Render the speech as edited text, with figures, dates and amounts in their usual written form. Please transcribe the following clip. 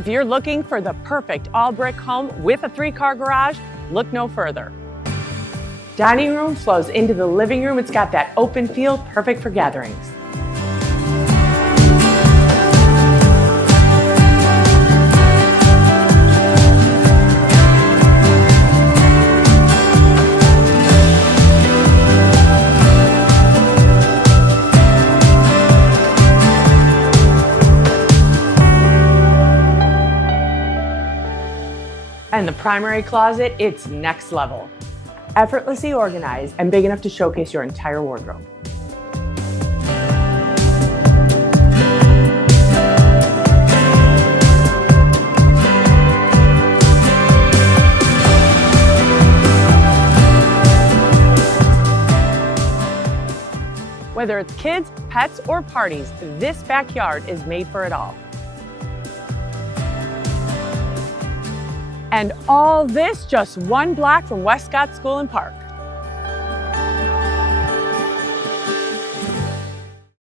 If you're looking for the perfect all-brick home with a 3-car garage, look no further. Dining room flows into the living room. It's got that open feel, perfect for gatherings. And the primary closet, it's next level. Effortlessly organized and big enough to showcase your entire wardrobe. Whether it's kids, pets, or parties, this backyard is made for it all. And all this just 1 block from Wescott School and Park.